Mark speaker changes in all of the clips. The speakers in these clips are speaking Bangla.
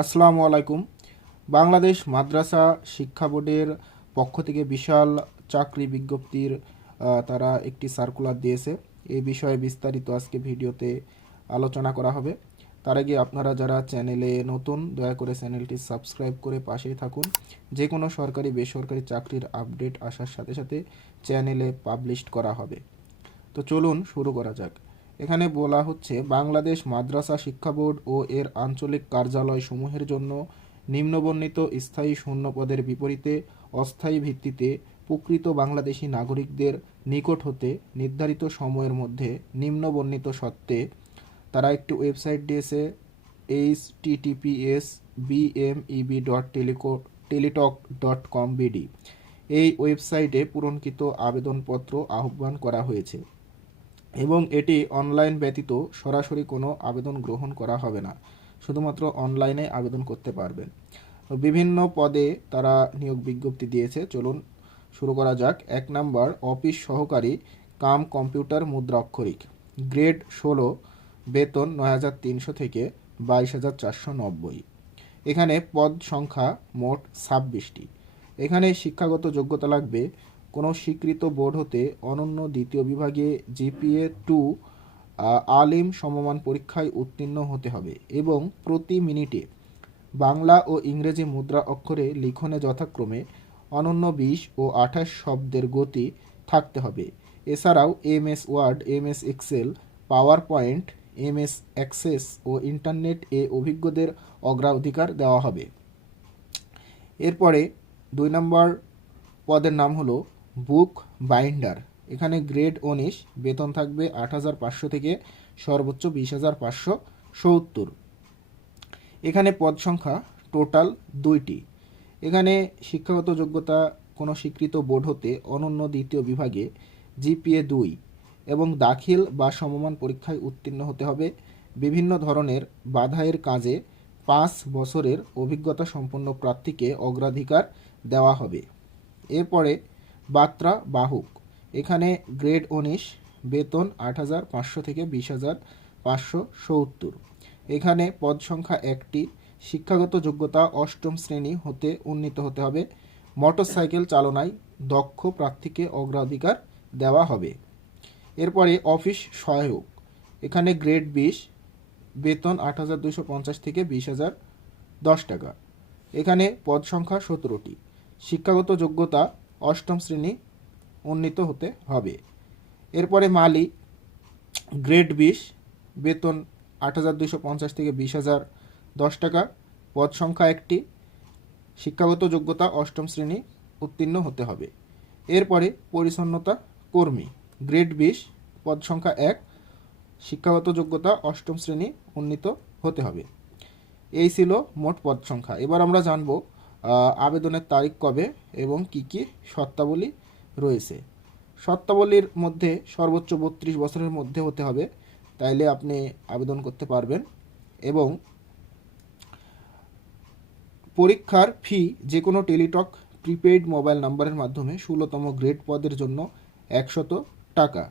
Speaker 1: আসসালামু আলাইকুম। বাংলাদেশ মাদ্রাসা শিক্ষা বোর্ডের পক্ষ থেকে বিশাল চাকরি বিজ্ঞপ্তির তারা একটি সার্কুলার দিয়েছে। এই বিষয়ে বিস্তারিত আজকে ভিডিওতে আলোচনা করা হবে। তার আগে আপনারা যারা চ্যানেলে নতুন, দয়া করে চ্যানেলটি সাবস্ক্রাইব করে পাশেই থাকুন। যে কোনো সরকারি, বেসরকারি চাকরির আপডেট আসার সাথে সাথে চ্যানেলে পাবলিশ করা হবে। তো চলুন শুরু করা যাক। এখানে বলা হচ্ছে, বাংলাদেশ মাদ্রাসা শিক্ষা বোর্ড ও এর আঞ্চলিক কার্যালয় সমূহের জন্য নিম্নবর্ণিত স্থায়ী শূন্য পদের বিপরীতে অস্থায়ী ভিত্তিতে প্রকৃত বাংলাদেশি নাগরিকদের নিকট হতে নির্ধারিত সময়ের মধ্যে নিম্নবর্ণিত সত্ত্বে তারা একটি ওয়েবসাইট দিয়েছে এইচ টিটিপিএস বিএমইবি ডট টেলিকো টেলিটক ডট কম বিডি এই ওয়েবসাইটে পূরণকৃত আবেদনপত্র আহ্বান করা হয়েছে। এবং এটি অনলাইন ব্যতীত সরাসরি কোনো আবেদন গ্রহণ করা হবে না, শুধুমাত্র অনলাইনে আবেদন করতে পারবেন। বিভিন্ন পদে তারা নিয়োগ বিজ্ঞপ্তি দিয়েছে। চলুন শুরু করা যাক। এক নাম্বার, অফিস সহকারী, কাম কম্পিউটার মুদ্রা অক্ষরিক। গ্রেড ষোলো, বেতন নয় হাজার তিনশো থেকে বাইশ হাজার চারশো নব্বই। এখানে পদ সংখ্যা মোট ছাব্বিশটি। এখানে শিক্ষাগত যোগ্যতা লাগবে কোনো স্বীকৃত বোর্ড হতে অনন্য দ্বিতীয় বিভাগে জিপিএ টু আলিম সমমান পরীক্ষায় উত্তীর্ণ হতে হবে এবং প্রতি মিনিটে বাংলা ও ইংরেজি মুদ্রা অক্ষরে লিখনে যথাক্রমে অনন্য বিশ ও আঠাশ শব্দের গতি থাকতে হবে। এছাড়াও M S Word M S Excel, power point M S Access ও ইন্টারনেট এ অভিজ্ঞদের অগ্রাধিকার দেওয়া হবে। এরপরে দুই নম্বর পদের নাম হলো বুক বাইন্ডার। এখানে গ্রেড উনিশ, বেতন থাকবে আট হাজার পাঁচশো থেকে সর্বোচ্চ বিশ হাজার পাঁচশো সত্তর। এখানে পদ সংখ্যা টোটাল দুইটি। এখানে শিক্ষাগত যোগ্যতা কোনো স্বীকৃত বোর্ড হতে অনন্য দ্বিতীয় বিভাগে জিপিএ দুই এবং দাখিল বা সমমান পরীক্ষায় উত্তীর্ণ হতে হবে। বিভিন্ন ধরনের বাধাইয়ের কাজে পাঁচ বছরের অভিজ্ঞতা সম্পন্ন প্রার্থীকে অগ্রাধিকার দেওয়া হবে। এরপরে বাত্রা বাহুক। এখানে গ্রেড উনিশ, বেতন আট হাজার পাঁচশো থেকে বিশ হাজার পাঁচশো সত্তর। এখানে পদ সংখ্যা একটি, শিক্ষাগত যোগ্যতা অষ্টম শ্রেণি হতে উন্নীত হতে হবে। মোটরসাইকেল চালনায় দক্ষ প্রার্থীকে অগ্রাধিকার দেওয়া হবে। এরপরে অফিস সহায়ক। এখানে গ্রেড বিশ, বেতন আট হাজার দুশো পঞ্চাশ থেকে বিশ হাজার দশ টাকা। এখানে পদ সংখ্যা সতেরোটি। শিক্ষাগত যোগ্যতা অষ্টম শ্রেণি উন্নীত হতে হবে। এরপরে মালি, গ্রেড বিশ, বেতন আট হাজার পঞ্চাশ থেকে বিশ হাজার দশ টাকা, পদ সংখ্যা একটি, শিক্ষাগত যোগ্যতা অষ্টম শ্রেণি উত্তীর্ণ হতে হবে। এরপরে পরিচ্ছন্নতা কর্মী, গ্রেড বিশ, পদ সংখ্যা এক, শিক্ষাগত যোগ্যতা অষ্টম শ্রেণি উন্নীত হতে হবে। এই ছিল মোট পদ সংখ্যা। এবার আমরা জানব আবেদনের তারিখ কবে এবং কি কি শর্তাবলী রয়েছে? শর্তাবলীর মধ্যে সর্বোচ্চ বত্রিশ বছরের মধ্যে হতে হবে, তাইলে আপনি আবেদন করতে পারবেন এবং পরীক্ষার ফি যে কোনো টেলিটক প্রিপেইড মোবাইল নাম্বারের মাধ্যমে ষোলোতম গ্রেড পদের জন্য একশত টাকা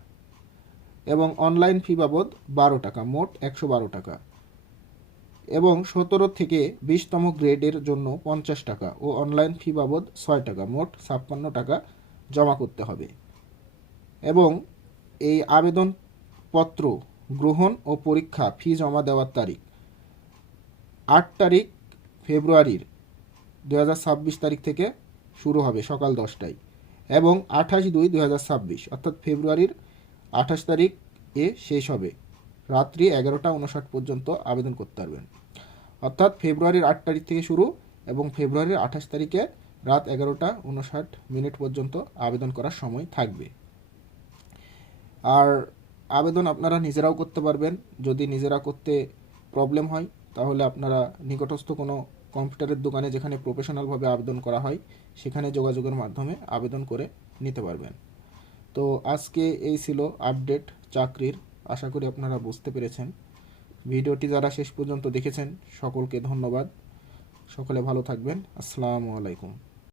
Speaker 1: এবং অনলাইন ফি বাবদ বারো টাকা, মোট একশো বারো টাকা। এবং সতেরো থেকে বিশতম গ্রেডের জন্য পঞ্চাশ টাকা ও অনলাইন ফি বাবদ ছয় টাকা, মোট ছাপ্পান্ন টাকা জমা করতে হবে। এবং এই আবেদনপত্র গ্রহণ ও পরীক্ষা ফি জমা দেওয়ার তারিখ। আট তারিখ ফেব্রুয়ারির দু হাজার ছাব্বিশ তারিখ থেকে শুরু হবে সকাল দশটায় এবং আঠাশ দুই দু অর্থাৎ ফেব্রুয়ারির আঠাশ তারিখ এ শেষ হবে। রাত্রি এগারোটা উনষাট পর্যন্ত আবেদন করতে পারবেন। অর্থাৎ ফেব্রুয়ারির আট তারিখ থেকে শুরু এবং ফেব্রুয়ারির আঠাশ তারিখে রাত এগারোটা উনষাট মিনিট পর্যন্ত আবেদন করার সময় থাকবে। আর আবেদন আপনারা নিজেরাও করতে পারবেন। যদি নিজেরা করতে প্রবলেম হয়, তাহলে আপনারা নিকটস্থ কোনো কম্পিউটারের দোকানে যেখানে প্রফেশনালভাবে আবেদন করা হয়, সেখানে যোগাযোগের মাধ্যমে আবেদন করে নিতে পারবেন। তো আজকে এই ছিল আপডেট চাকরির আশা করি আপনারা বুঝতে পেরেছেন। ভিডিওটি যারা শেষ পর্যন্ত দেখেছেন, সকলকে ধন্যবাদ। সকলে ভালো থাকবেন। আসসালামু আলাইকুম।